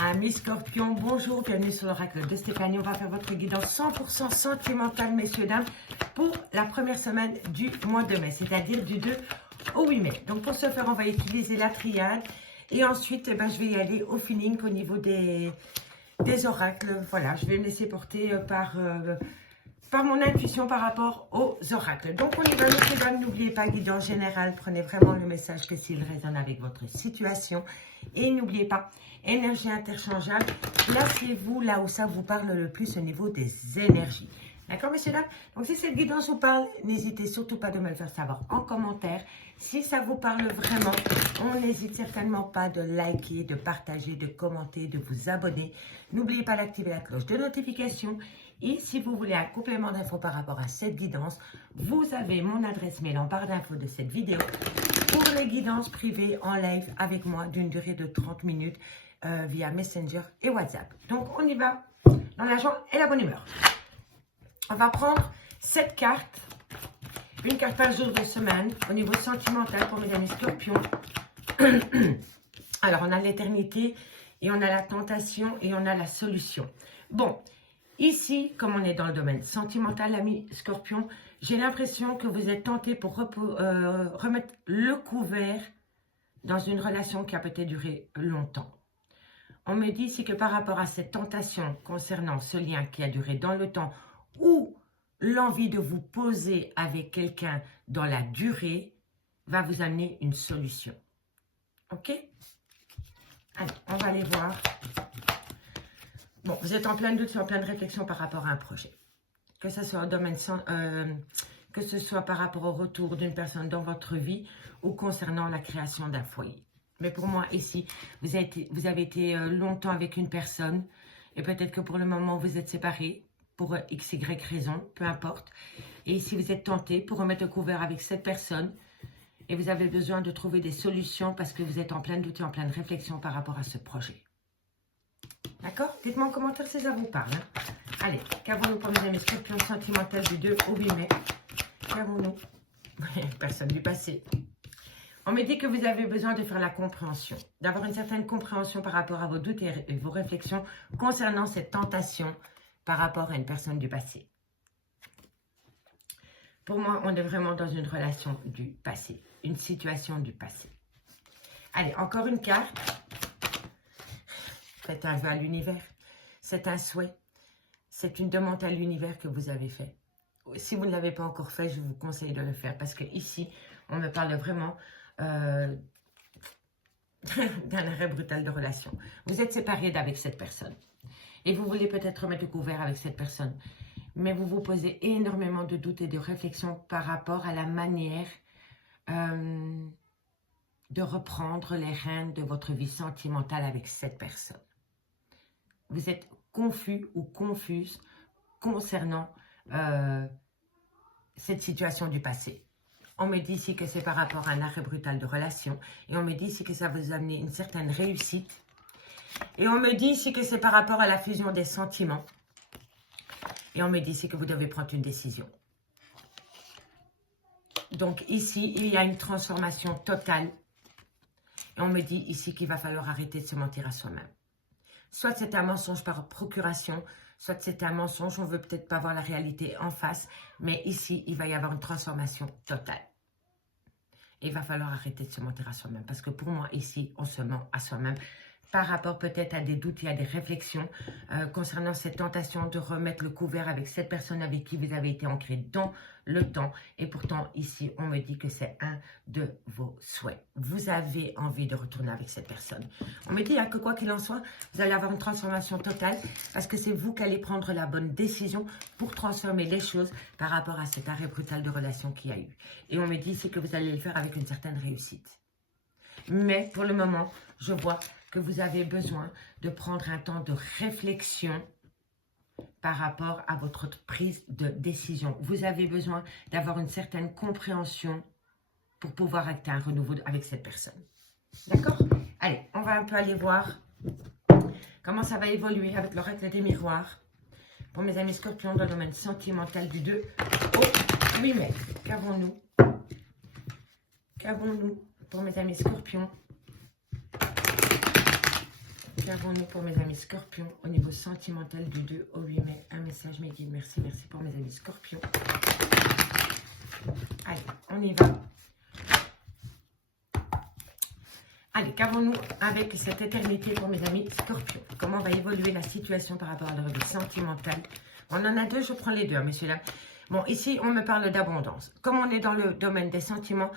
Amis Scorpion, bonjour, bienvenue sur l'oracle de Stéphanie. On va faire votre guidance 100% sentimentale, messieurs, dames, pour la première semaine du mois de mai, c'est-à-dire du 2 au 8 mai. Donc pour ce faire, on va utiliser la triade et ensuite, je vais y aller au feeling au niveau des oracles. Voilà, je vais me laisser porter par mon intuition par rapport aux oracles. Donc on y va, messieurs, dames, n'oubliez pas, guidance générale, prenez vraiment le message que s'il résonne avec votre situation. Et n'oubliez pas, énergie interchangeable, placez-vous là où ça vous parle le plus au niveau des énergies. D'accord, messieurs, dames? Donc si cette guidance vous parle, n'hésitez surtout pas de me le faire savoir en commentaire. Si ça vous parle vraiment, on n'hésite certainement pas de liker, de partager, de commenter, de vous abonner. N'oubliez pas d'activer la cloche de notification. Et si vous voulez un complément d'infos par rapport à cette guidance, vous avez mon adresse mail en barre d'infos de cette vidéo pour les guidances privées en live avec moi d'une durée de 30 minutes via Messenger et WhatsApp. Donc on y va dans la joie et la bonne humeur. On va prendre 7 cartes, une carte par jour de semaine au niveau sentimental pour mes amis Scorpions. Alors on a l'éternité et on a la tentation et on a la solution. Bon. Ici, comme on est dans le domaine sentimental, amis Scorpion, j'ai l'impression que vous êtes tenté pour remettre le couvert dans une relation qui a peut-être duré longtemps. On me dit ici que par rapport à cette tentation concernant ce lien qui a duré dans le temps ou l'envie de vous poser avec quelqu'un dans la durée va vous amener une solution. Ok? Allez, on va aller voir. Bon, vous êtes en plein doute, en pleine réflexion par rapport à un projet. Que ce soit au domaine, que ce soit par rapport au retour d'une personne dans votre vie ou concernant la création d'un foyer. Mais pour moi, ici, vous avez été longtemps avec une personne et peut-être que pour le moment, vous êtes séparés pour x, y raison, peu importe. Et ici, vous êtes tenté pour remettre le couvert avec cette personne et vous avez besoin de trouver des solutions parce que vous êtes en plein doute et en pleine réflexion par rapport à ce projet. D'accord? Dites-moi en commentaire si ça vous parle. Hein. Allez, qu'avons-nous pour mes amis Scorpions sentimentales du 2 au 8 mai? Qu'avons-nous? Personne du passé. On me dit que vous avez besoin de faire la compréhension, d'avoir une certaine compréhension par rapport à vos doutes et vos réflexions concernant cette tentation par rapport à une personne du passé. Pour moi, on est vraiment dans une relation du passé, une situation du passé. Allez, encore une carte. C'est un vœu à l'univers, c'est un souhait, c'est une demande à l'univers que vous avez fait. Si vous ne l'avez pas encore fait, je vous conseille de le faire parce que ici, on me parle vraiment d'un arrêt brutal de relation. Vous êtes séparés d'avec cette personne et vous voulez peut-être remettre le couvert avec cette personne, mais vous vous posez énormément de doutes et de réflexions par rapport à la manière de reprendre les rênes de votre vie sentimentale avec cette personne. Vous êtes confus ou confuse concernant cette situation du passé. On me dit ici que c'est par rapport à un arrêt brutal de relation. Et on me dit ici que ça vous a amené une certaine réussite. Et on me dit ici que c'est par rapport à la fusion des sentiments. Et on me dit ici que vous devez prendre une décision. Donc ici, il y a une transformation totale. Et on me dit ici qu'il va falloir arrêter de se mentir à soi-même. Soit c'est un mensonge par procuration, soit c'est un mensonge, on ne veut peut-être pas voir la réalité en face, mais ici, il va y avoir une transformation totale. Et il va falloir arrêter de se mentir à soi-même, parce que pour moi, ici, on se ment à soi-même par rapport peut-être à des doutes et à des réflexions concernant cette tentation de remettre le couvert avec cette personne avec qui vous avez été ancré dans le temps. Et pourtant, ici, on me dit que c'est un de vos souhaits. Vous avez envie de retourner avec cette personne. On me dit que quoi qu'il en soit, vous allez avoir une transformation totale parce que c'est vous qui allez prendre la bonne décision pour transformer les choses par rapport à cet arrêt brutal de relation qu'il y a eu. Et on me dit ici que vous allez le faire avec une certaine réussite. Mais pour le moment, je vois que vous avez besoin de prendre un temps de réflexion par rapport à votre prise de décision. Vous avez besoin d'avoir une certaine compréhension pour pouvoir acter un renouveau avec cette personne. D'accord? Allez, on va un peu aller voir comment ça va évoluer avec l'oracle des miroirs pour mes amis Scorpions dans le domaine sentimental du 2 au 8 mai. Qu'avons-nous? Qu'avons-nous pour mes amis Scorpions Qu'avons-nous pour mes amis scorpions au niveau sentimental du 2 au 8 mai? Un message, mes guides. Merci, merci pour mes amis scorpions. Allez, on y va. Allez, qu'avons-nous avec cette éternité pour mes amis scorpions? Comment va évoluer la situation par rapport à leur vie sentimentale? On en a deux, je prends les deux, messieurs, dames. Bon, ici, on me parle d'abondance. Comme on est dans le domaine des sentiments,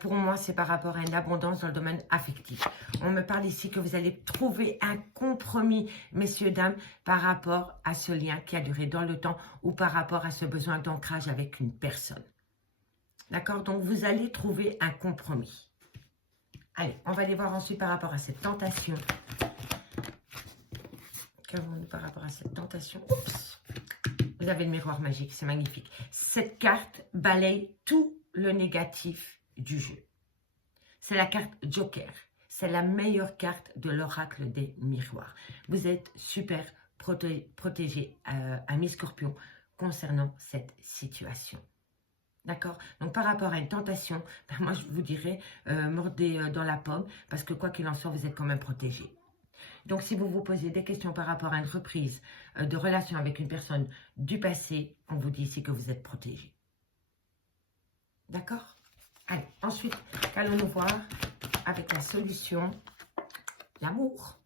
pour moi, c'est par rapport à une abondance dans le domaine affectif. On me parle ici que vous allez trouver un compromis, messieurs, dames, par rapport à ce lien qui a duré dans le temps ou par rapport à ce besoin d'ancrage avec une personne. D'accord? Donc, vous allez trouver un compromis. Allez, on va aller voir ensuite par rapport à cette tentation. Qu'avons-nous par rapport à cette tentation? Oups! Vous avez le miroir magique, c'est magnifique. Cette carte balaye tout le négatif du jeu. C'est la carte Joker. C'est la meilleure carte de l'oracle des miroirs. Vous êtes super protégé, amis Scorpion, concernant cette situation. D'accord? Donc, par rapport à une tentation, ben moi, je vous dirais, mordez dans la pomme, parce que quoi qu'il en soit, vous êtes quand même protégé. Donc, si vous vous posez des questions par rapport à une reprise de relation avec une personne du passé, on vous dit ici que vous êtes protégé. D'accord? Allez, ensuite, allons-nous voir avec la solution, l'amour.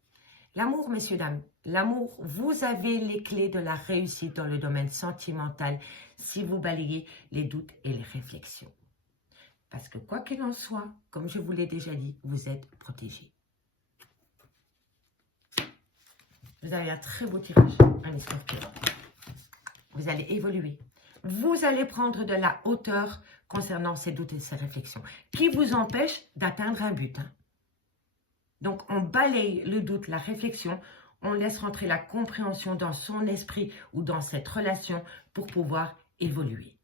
L'amour, messieurs, dames, l'amour, vous avez les clés de la réussite dans le domaine sentimental si vous balayez les doutes et les réflexions. Parce que quoi qu'il en soit, comme je vous l'ai déjà dit, vous êtes protégé. Vous avez un très beau tirage, amis Scorpion. Vous allez évoluer. Vous allez prendre de la hauteur concernant ces doutes et ces réflexions qui vous empêchent d'atteindre un but. Donc, on balaye le doute, la réflexion, on laisse rentrer la compréhension dans son esprit ou dans cette relation pour pouvoir évoluer.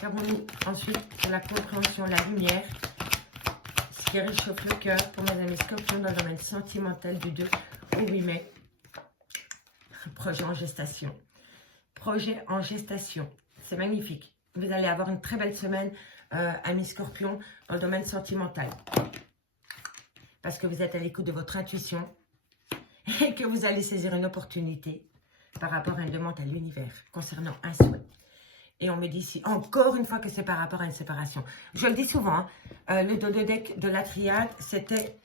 Qu'avons-nous ensuite pour la compréhension, la lumière, ce qui réchauffe le cœur pour mes amis Scorpions dans le domaine sentimental du 2 au 8 mai. Projet en gestation. Projet en gestation. C'est magnifique. Vous allez avoir une très belle semaine, amis Scorpions, dans le domaine sentimental. Parce que vous êtes à l'écoute de votre intuition et que vous allez saisir une opportunité par rapport à une demande à l'univers concernant un souhait. Et on me dit ici, encore une fois, que c'est par rapport à une séparation. Je le dis souvent, hein, le dodeck de la triade, c'était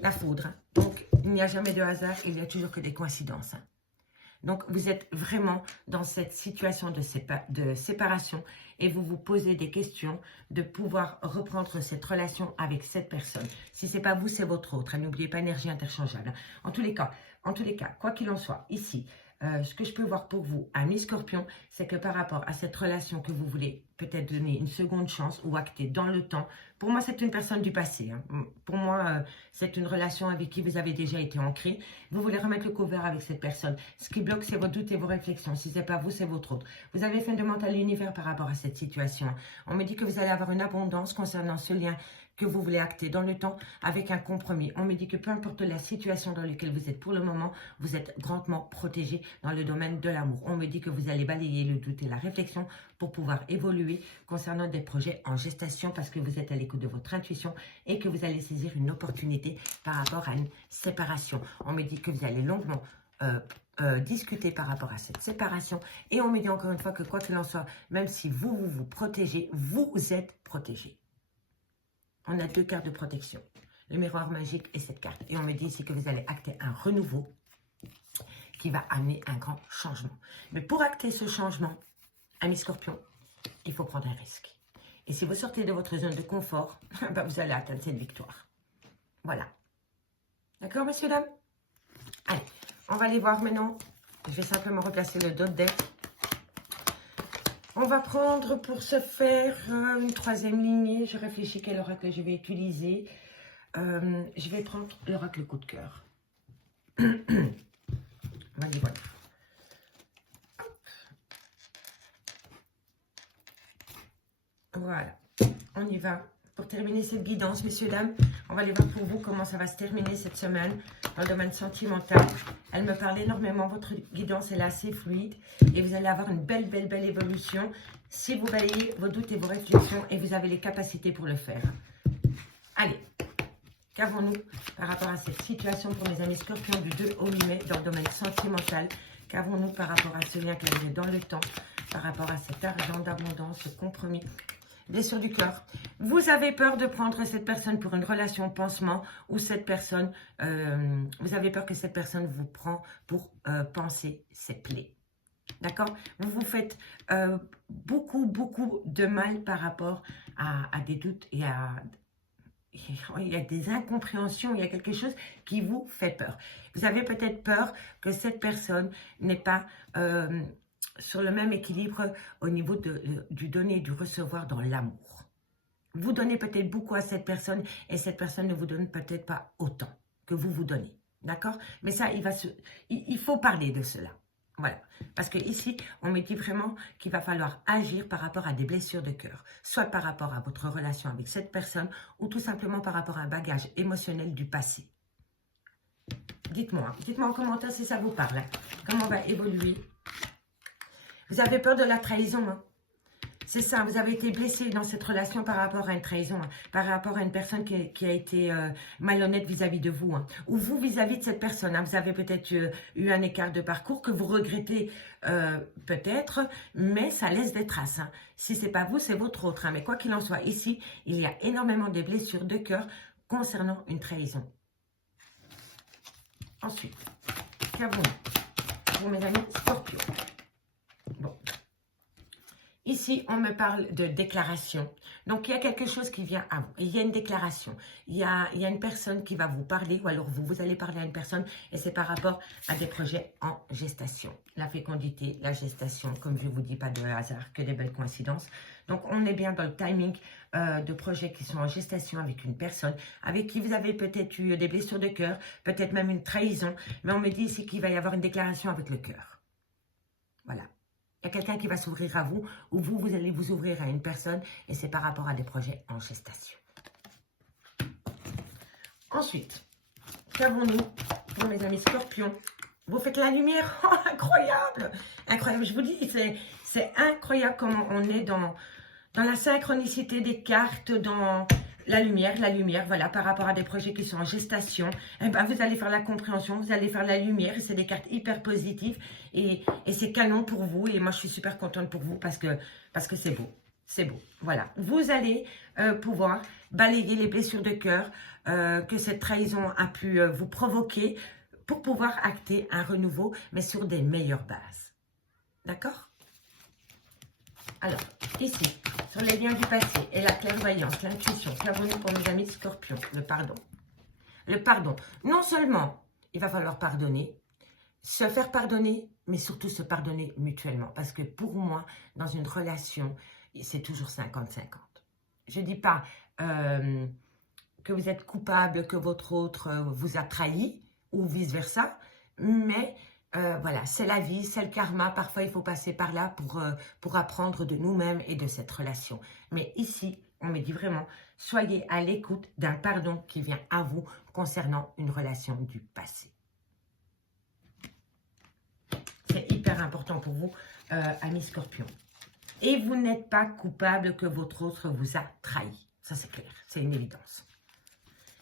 la foudre. Hein. Donc, il n'y a jamais de hasard, il n'y a toujours que des coïncidences. Hein. Donc, vous êtes vraiment dans cette situation de séparation et vous vous posez des questions de pouvoir reprendre cette relation avec cette personne. Si ce n'est pas vous, c'est votre autre. N'oubliez pas, énergie interchangeable. En tous les cas, quoi qu'il en soit, ici, ce que je peux voir pour vous, amis Scorpion, c'est que par rapport à cette relation que vous voulez peut-être donner une seconde chance ou acter dans le temps, pour moi, c'est une personne du passé. Hein. Pour moi, c'est une relation avec qui vous avez déjà été ancré. Vous voulez remettre le couvert avec cette personne. Ce qui bloque, c'est vos doutes et vos réflexions. Si ce n'est pas vous, c'est votre autre. Vous avez fait une demande à l'univers par rapport à cette situation. On me dit que vous allez avoir une abondance concernant ce lien que vous voulez acter dans le temps avec un compromis. On me dit que peu importe la situation dans laquelle vous êtes pour le moment, vous êtes grandement protégé dans le domaine de l'amour. On me dit que vous allez balayer le doute et la réflexion pour pouvoir évoluer concernant des projets en gestation parce que vous êtes à l'écoute de votre intuition et que vous allez saisir une opportunité par rapport à une séparation. On me dit que vous allez longuement discuter par rapport à cette séparation et on me dit encore une fois que quoi qu'il en soit, même si vous protégez, vous êtes protégé. On a deux cartes de protection, le miroir magique et cette carte. Et on me dit ici que vous allez acter un renouveau qui va amener un grand changement. Mais pour acter ce changement, amis Scorpion, il faut prendre un risque. Et si vous sortez de votre zone de confort, ben vous allez atteindre cette victoire. Voilà. D'accord, messieurs, dames? Allez, on va aller voir maintenant. Je vais simplement replacer le dos de deck. On va prendre pour ce faire une troisième lignée. Je réfléchis quel oracle je vais utiliser. Je vais prendre l'oracle coup de cœur. Allez, voilà. Voilà, on y va. Pour terminer cette guidance, messieurs, dames, on va aller voir pour vous comment ça va se terminer cette semaine dans le domaine sentimental. Elle me parle énormément, votre guidance elle est assez fluide et vous allez avoir une belle évolution si vous balayez vos doutes et vos réflexions et vous avez les capacités pour le faire. Allez, Qu'avons-nous par rapport à cette situation pour mes amis scorpions du 2 au 8 mai dans le domaine sentimental? Qu'avons-nous par rapport à ce lien que vous êtes dans le temps, par rapport à cet argent d'abondance, ce compromis? Blessure du cœur. Vous avez peur de prendre cette personne pour une relation pansement ou cette personne, vous avez peur que cette personne vous prend pour panser ses plaies. D'accord? Vous vous faites beaucoup de mal par rapport à des doutes et il y a des incompréhensions, il y a quelque chose qui vous fait peur. Vous avez peut-être peur que cette personne n'est pas sur le même équilibre au niveau du donner et du recevoir dans l'amour. Vous donnez peut-être beaucoup à cette personne et cette personne ne vous donne peut-être pas autant que vous vous donnez. D'accord? Mais ça, il faut parler de cela. Voilà, parce que ici, on me dit vraiment qu'il va falloir agir par rapport à des blessures de cœur, soit par rapport à votre relation avec cette personne, ou tout simplement par rapport à un bagage émotionnel du passé. Dites-moi en commentaire si ça vous parle, hein. Comment va évoluer. Vous avez peur de la trahison, hein. C'est ça, vous avez été blessé dans cette relation par rapport à une trahison, hein, par rapport à une personne qui a été malhonnête vis-à-vis de vous, hein, ou vous vis-à-vis de cette personne. Hein, vous avez peut-être eu un écart de parcours que vous regrettez peut-être, mais ça laisse des traces. Hein. Si ce n'est pas vous, c'est votre autre. Hein, mais quoi qu'il en soit, ici, il y a énormément de blessures de cœur concernant une trahison. Ensuite, qu'avons-nous pour mes amis Scorpions? Bon. Ici, on me parle de déclaration. Donc, il y a quelque chose qui vient à vous. Il y a une déclaration. Il y a une personne qui va vous parler, ou alors vous allez parler à une personne, et c'est par rapport à des projets en gestation. La fécondité, la gestation, comme je vous dis, pas de hasard, que des belles coïncidences. Donc, on est bien dans le timing de projets qui sont en gestation avec une personne, avec qui vous avez peut-être eu des blessures de cœur, peut-être même une trahison, mais on me dit ici qu'il va y avoir une déclaration avec le cœur. Voilà. Il y a quelqu'un qui va s'ouvrir à vous, ou vous allez vous ouvrir à une personne, et c'est par rapport à des projets en gestation. Ensuite, qu'avons-nous pour mes amis Scorpions? Vous faites la lumière, oh, incroyable! Incroyable, je vous dis, c'est incroyable comment on est dans la synchronicité des cartes, dans la lumière, voilà, par rapport à des projets qui sont en gestation. Eh ben, vous allez faire la compréhension, vous allez faire la lumière, et c'est des cartes hyper positives, et c'est canon pour vous, et moi je suis super contente pour vous, parce que c'est beau, voilà. Vous allez pouvoir balayer les blessures de cœur que cette trahison a pu vous provoquer, pour pouvoir acter un renouveau, mais sur des meilleures bases. D'accord? Alors, ici, sur les liens du passé et la clairvoyance, l'intuition, qu'avons-nous pour mes amis Scorpions? Le pardon. Le pardon. Non seulement, il va falloir pardonner, se faire pardonner, mais surtout se pardonner mutuellement. Parce que pour moi, dans une relation, c'est toujours 50-50. Je ne dis pas que vous êtes coupable, que votre autre vous a trahi, ou vice-versa, mais voilà, c'est la vie, c'est le karma. Parfois, il faut passer par là pour apprendre de nous-mêmes et de cette relation. Mais ici, on me dit vraiment, soyez à l'écoute d'un pardon qui vient à vous concernant une relation du passé. C'est hyper important pour vous, amis Scorpions. Et vous n'êtes pas coupable que votre autre vous a trahi. Ça, c'est clair, c'est une évidence.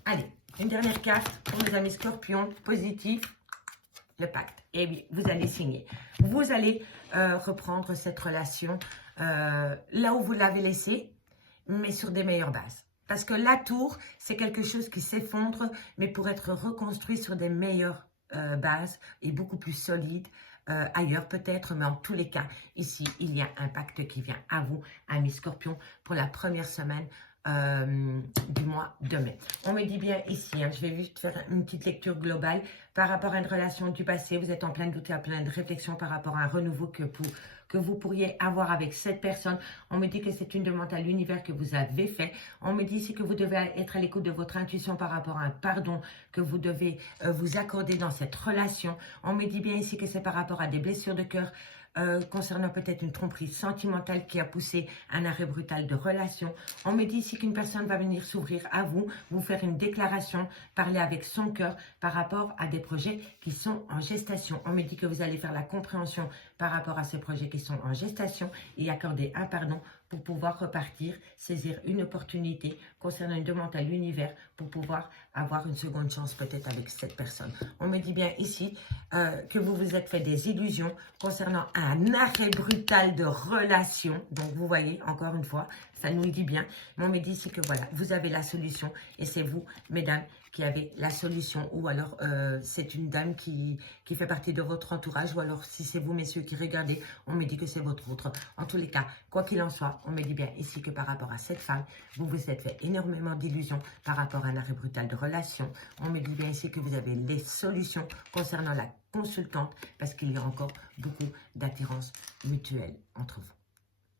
Allez, une dernière carte pour mes amis Scorpions, positif. Le pacte. Et oui, vous allez signer. Vous allez reprendre cette relation là où vous l'avez laissée, mais sur des meilleures bases. Parce que la tour, c'est quelque chose qui s'effondre, mais pour être reconstruit sur des meilleures bases et beaucoup plus solides, ailleurs peut-être, mais en tous les cas, ici, il y a un pacte qui vient à vous, amis Scorpions, pour la première semaine du mois de mai. On me dit bien ici, hein, je vais juste faire une petite lecture globale par rapport à une relation du passé. Vous êtes en plein doute et en plein de réflexion par rapport à un renouveau que vous pourriez avoir avec cette personne. On me dit que c'est une demande à l'univers que vous avez fait. On me dit ici que vous devez être à l'écoute de votre intuition par rapport à un pardon que vous devez vous accorder dans cette relation. On me dit bien ici que c'est par rapport à des blessures de cœur concernant peut-être une tromperie sentimentale qui a poussé un arrêt brutal de relation. On me dit ici qu'une personne va venir s'ouvrir à vous, vous faire une déclaration, parler avec son cœur par rapport à des projets qui sont en gestation. On me dit que vous allez faire la compréhension par rapport à ces projets qui sont en gestation et accorder un pardon pour pouvoir repartir, saisir une opportunité concernant une demande à l'univers pour pouvoir avoir une seconde chance peut-être avec cette personne. On me dit bien ici que vous vous êtes fait des illusions concernant un arrêt brutal de relation. Donc vous voyez, encore une fois, ça nous le dit bien. Mais on me dit ici que voilà, vous avez la solution et c'est vous, mesdames, qui avez la solution, ou alors c'est une dame qui fait partie de votre entourage, ou alors si c'est vous, messieurs, qui regardez, on me dit que c'est votre autre. En tous les cas, quoi qu'il en soit, on me dit bien ici que par rapport à cette femme, vous vous êtes fait énormément d'illusions par rapport à un arrêt brutal de relation. On me dit bien ici que vous avez les solutions concernant la consultante, parce qu'il y a encore beaucoup d'attirance mutuelle entre vous.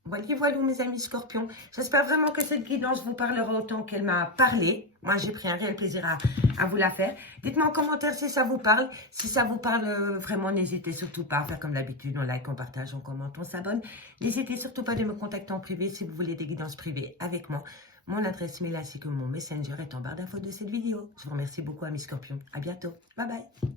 Voilà, mes amis scorpions. J'espère vraiment que cette guidance vous parlera autant qu'elle m'a parlé. Moi, j'ai pris un réel plaisir à vous la faire. Dites-moi en commentaire si ça vous parle. Si ça vous parle vraiment, n'hésitez surtout pas à faire comme d'habitude. On like, on partage, on commente, on s'abonne. N'hésitez surtout pas de me contacter en privé si vous voulez des guidances privées avec moi. Mon adresse mail ainsi que mon messenger est en barre d'infos de cette vidéo. Je vous remercie beaucoup, amis scorpions. À bientôt. Bye bye.